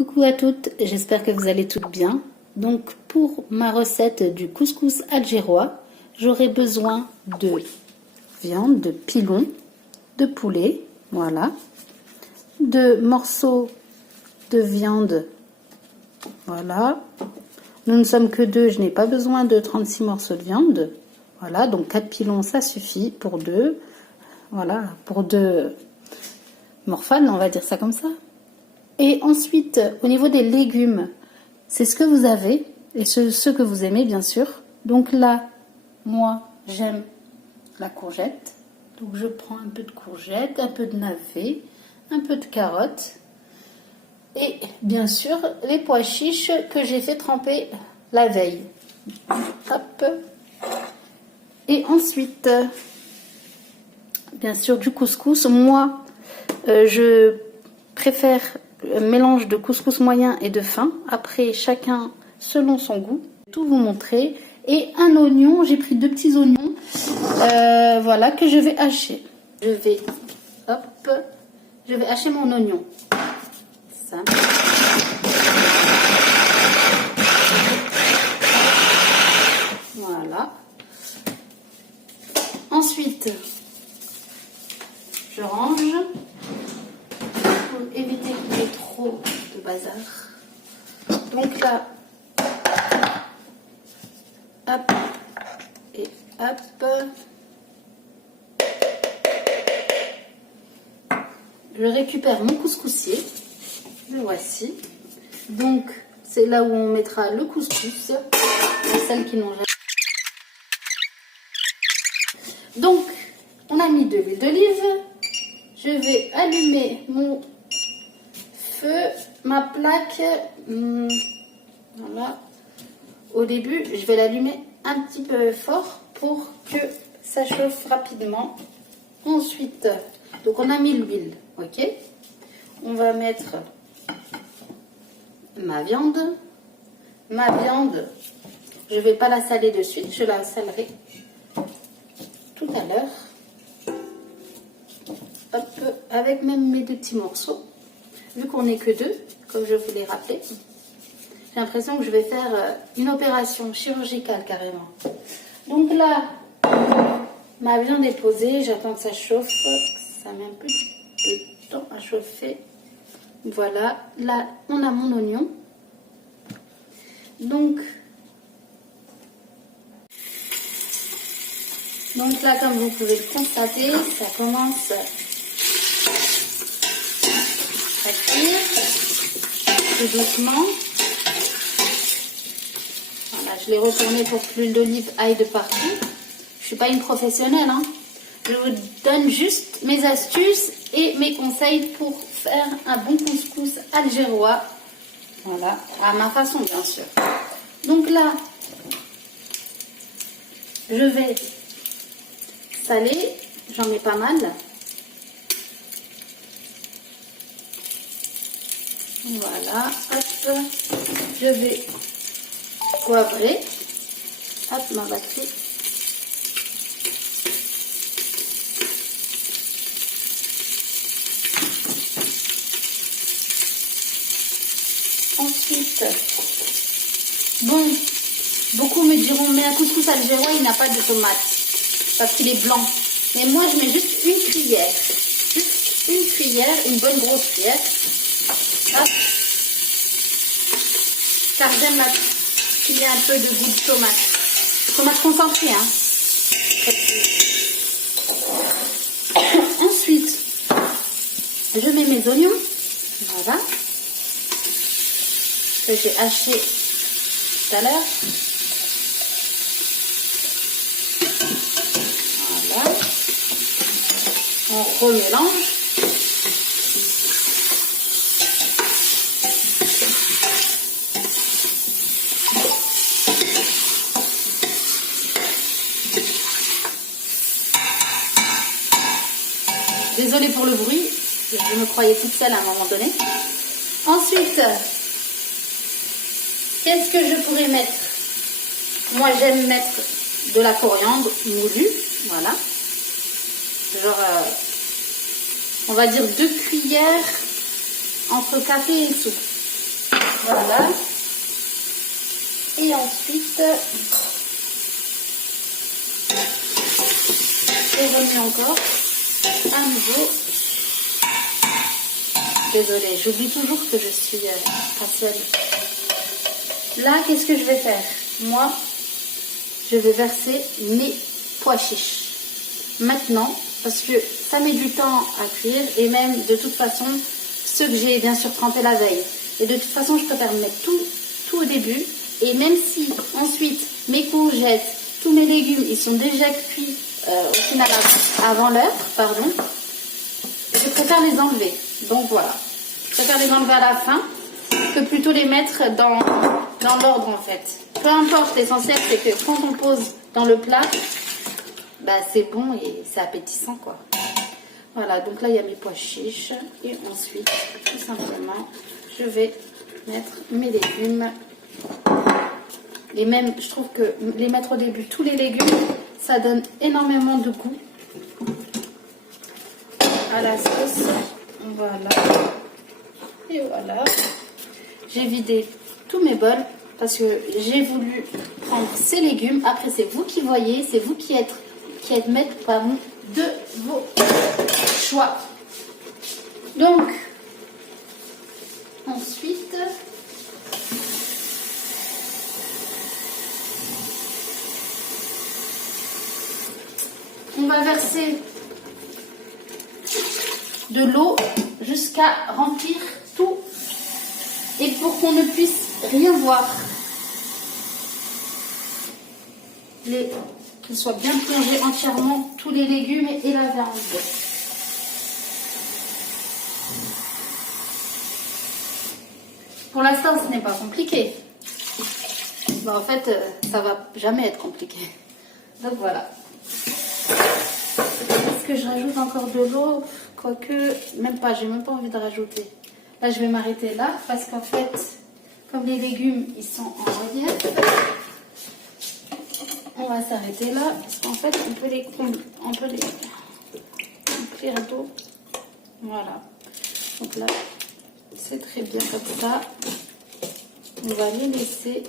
Coucou à toutes, j'espère que vous allez toutes bien. Donc pour ma recette du couscous algérois, j'aurai besoin de viande, de pilon, de poulet, voilà, de morceaux de viande, voilà. Nous ne sommes que deux, je n'ai pas besoin de 36 morceaux de viande. Voilà, donc 4 pilons, ça suffit pour deux. Voilà, pour deux morphanes, on va dire ça comme ça. Et ensuite, au niveau des légumes, c'est ce que vous avez et ce que vous aimez, bien sûr. Donc là, moi, j'aime la courgette. Donc je prends un peu de courgette, un peu de navet, un peu de carottes. Et bien sûr, les pois chiches que j'ai fait tremper la veille. Hop. Et ensuite, bien sûr, du couscous. Moi, je préfère un mélange de couscous moyen et de fin. Après, chacun selon son goût. Je vais tout vous montrer. Et un oignon, j'ai pris 2 petits oignons, voilà, que je vais hacher. Je vais hacher mon oignon. Simple. Voilà. Ensuite, je range pour éviter qu'il y ait trop de bazar. Donc là, hop et hop. Je récupère mon couscoussier. Le voici. Donc, c'est là où on mettra le couscous. Pour celles qui n'ont jamais. Donc, on a mis de l'huile d'olive. Je vais allumer mon feu, ma plaque. Voilà. Au début, je vais l'allumer un petit peu fort pour que ça chauffe rapidement. Ensuite, donc on a mis l'huile, ok. On va mettre ma viande. Ma viande, je ne vais pas la saler de suite, je la salerai tout à l'heure. Hop, avec même mes 2 petits morceaux. Vu qu'on n'est que 2, comme je vous l'ai rappelé, j'ai l'impression que je vais faire une opération chirurgicale carrément. Donc là, ma viande est posée, j'attends que ça chauffe. Ça met un peu de temps à chauffer. Voilà, là on a mon oignon. Donc là, comme vous pouvez le constater, ça commence à cuire tout doucement. Voilà, je l'ai retourné pour que l'huile d'olive aille de partout. Je ne suis pas une professionnelle, hein. Je vous donne juste mes astuces et mes conseils pour faire un bon couscous algérois. Voilà, à ma façon, bien sûr. Donc là, je vais saler, j'en mets pas mal. Voilà, hop, je vais poivrer. Hop, ma batterie. Ensuite, bon, beaucoup me diront, mais un couscous algérois, il n'a pas de tomates, parce qu'il est blanc. Mais moi, je mets juste une cuillère. Juste une cuillère, une bonne grosse cuillère. Hop. Car j'aime qu'il y ait un peu de goût de tomate. Tomate concentrée, hein. Ensuite, je mets mes oignons. Voilà. Que j'ai haché tout à l'heure. Voilà. On remélange. Désolée pour le bruit, je me croyais toute seule à un moment donné. Ensuite, qu'est-ce que je pourrais mettre? Moi, j'aime mettre de la coriandre moulue, voilà. Genre, on va dire 2 cuillères entre café et soupe. Voilà. Et ensuite, je remets encore à nouveau. Désolée, j'oublie toujours que je suis pas seule. Là, qu'est-ce que je vais faire? Moi, je vais verser mes pois chiches. Maintenant, parce que ça met du temps à cuire et même de toute façon, ceux que j'ai bien sûr trempés la veille. Et de toute façon, je préfère mettre tout au début. Et même si ensuite mes courgettes, tous mes légumes, ils sont déjà cuits au final avant l'heure, pardon, je préfère les enlever. Donc voilà, je préfère les enlever à la fin que plutôt les mettre dans l'ordre en fait. Peu importe, l'essentiel c'est que quand on pose dans le plat, bah, c'est bon et c'est appétissant quoi. Voilà, donc là il y a mes pois chiches et ensuite tout simplement je vais mettre mes légumes. Et même, je trouve que les mettre au début, tous les légumes, ça donne énormément de goût à la sauce. Voilà. Et voilà. J'ai vidé tous mes bols parce que j'ai voulu prendre ces légumes. Après, c'est vous qui voyez, c'est vous qui êtes maître de vos choix. Donc, ensuite... on va verser de l'eau jusqu'à remplir tout et pour qu'on ne puisse rien voir. Qu'ils soient bien plongés entièrement tous les légumes et la viande. Pour l'instant, ce n'est pas compliqué. Ben, en fait, ça va jamais être compliqué. Donc voilà. Est-ce que je rajoute encore de l'eau? Quoique, même pas, j'ai même pas envie de rajouter. Là, je vais m'arrêter là parce qu'en fait, comme les légumes, ils sont en relief, on va s'arrêter là parce qu'en fait, on peut les remplir d'eau. Voilà. Donc là, c'est très bien comme ça. On va les laisser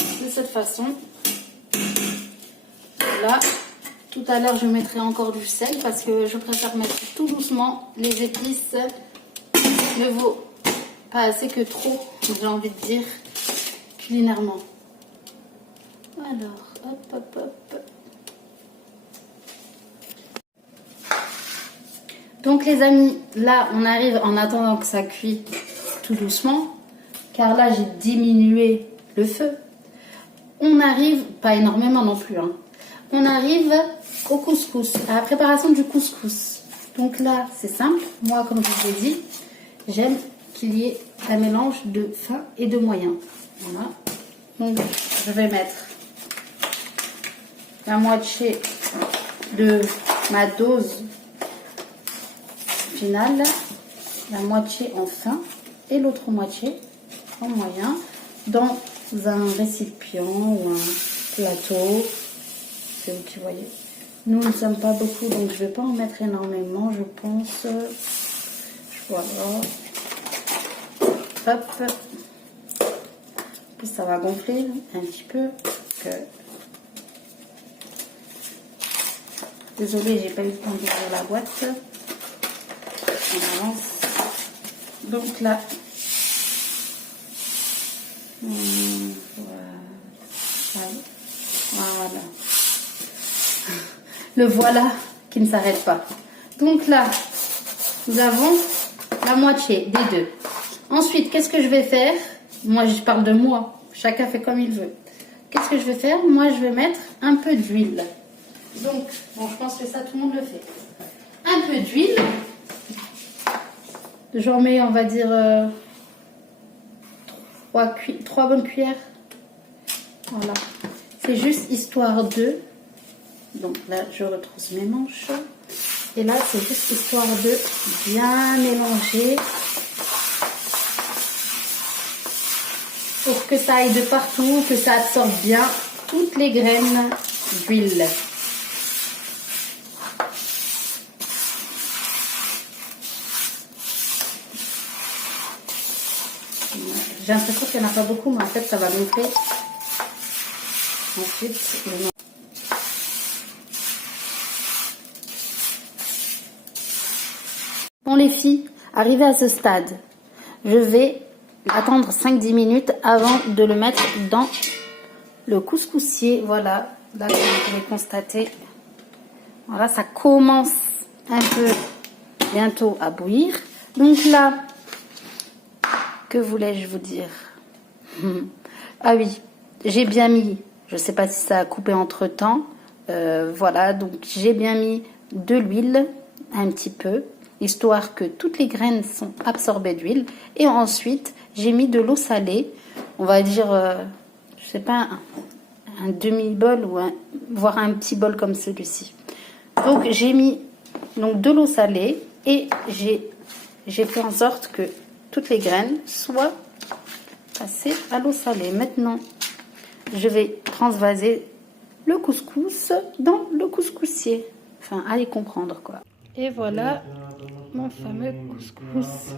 de cette façon. Là, tout à l'heure, je mettrai encore du sel parce que je préfère mettre tout doucement. Les épices ne vaut pas assez que trop, j'ai envie de dire, culinairement. Alors, hop, hop, hop. Donc les amis, là, on arrive en attendant que ça cuit tout doucement, car là, j'ai diminué le feu. On arrive, pas énormément non plus, hein. On arrive au couscous, à la préparation du couscous. Donc là, c'est simple. Moi, comme je vous ai dit, j'aime qu'il y ait un mélange de fin et de moyen. Voilà. Donc, je vais mettre la moitié de ma dose finale, la moitié en fin et l'autre moitié en moyen dans un récipient ou un plateau. C'est vous qui voyez. Nous ne sommes pas beaucoup, donc je ne vais pas en mettre énormément, je pense. Voilà. Hop. Puis ça va gonfler un petit peu. Désolée, j'ai pas eu le temps d'ouvrir la boîte. On avance. Donc là, voilà. Le voilà qui ne s'arrête pas. Donc là, nous avons la moitié des deux. Ensuite, qu'est-ce que je vais faire? Moi, je parle de moi. Chacun fait comme il veut. Qu'est-ce que je vais faire? Moi, je vais mettre un peu d'huile. Donc, bon, je pense que ça, tout le monde le fait. Un peu d'huile. J'en mets, on va dire, 3 bonnes cuillères. Voilà. C'est juste histoire de... Donc là, je retrousse mes manches. Et là, c'est juste histoire de bien mélanger. Pour que ça aille de partout, que ça absorbe bien toutes les graines d'huile. J'ai l'impression qu'il n'y en a pas beaucoup, mais en fait, ça va gonfler. Ensuite, bon les filles, arrivé à ce stade, je vais attendre 5-10 minutes avant de le mettre dans le couscoussier. Voilà, là comme vous pouvez constater, voilà, ça commence un peu bientôt à bouillir. Donc là, que voulais-je vous dire? Ah oui, j'ai bien mis, je ne sais pas si ça a coupé entre temps, voilà, donc j'ai bien mis de l'huile, un petit peu, histoire que toutes les graines sont absorbées d'huile. Et ensuite, j'ai mis de l'eau salée, on va dire, je sais pas, un demi-bol ou voire un petit bol comme celui-ci. Donc j'ai mis donc, de l'eau salée et j'ai fait en sorte que toutes les graines soient passées à l'eau salée. Maintenant, je vais transvaser le couscous dans le couscoussier. Enfin, allez comprendre quoi. Et voilà mon fameux couscous.